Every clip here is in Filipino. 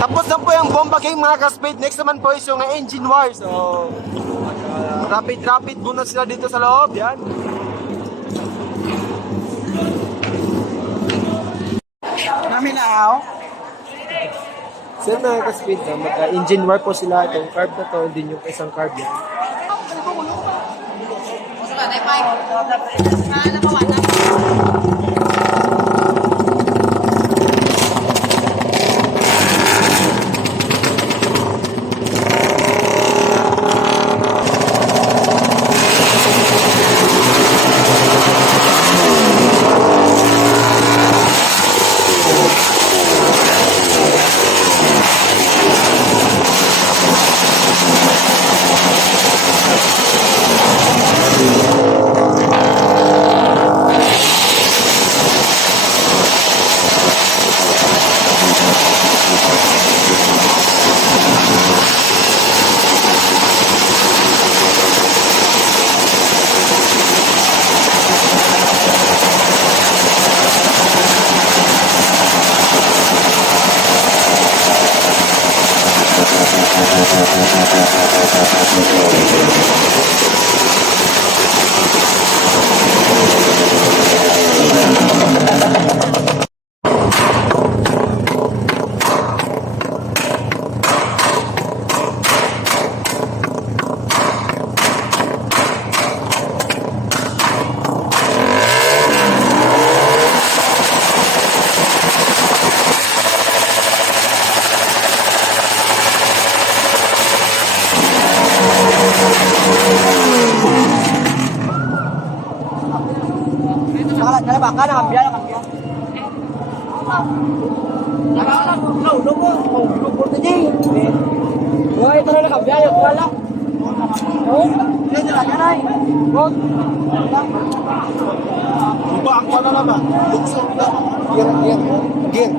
Tapos na po yung bomba king mga kaspeed. Next naman po is yung engine wire. So, rapid muna sila dito sa loob. Yan. Namin na ako. So mga kaspeed, magka-engine wire po sila. Itong carb na to, hindi yung isang carb yan.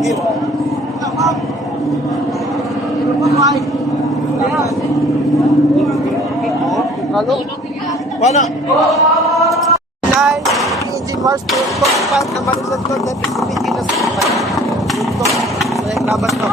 Gear. Halo? Mana? Nine, engine wires po yung pag na malusad ko dahil pagpipigil na sa kapal. Ito, sa yung laban to.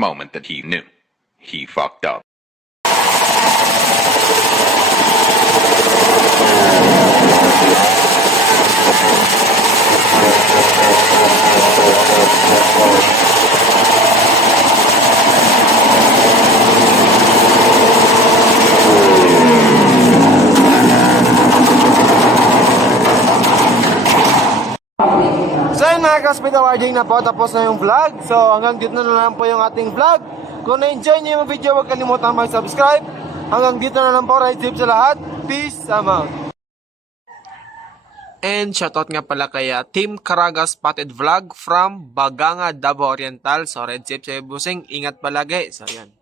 moment that he knew he fucked up. So yun mga ka-speed awarding na po, tapos na yung vlog. So hanggang dito na lang po yung ating vlog. Kung na-enjoy nyo yung video, huwag kalimutan mag-subscribe. Hanggang dito na lang po, ride safe sa lahat. Peace, I'm out. And shoutout nga pala kay Team Caraga Spotted Vlog from Baganga, Davao Oriental. So, Red Zip, sa'yo busing. Ingat palagi. So, yan.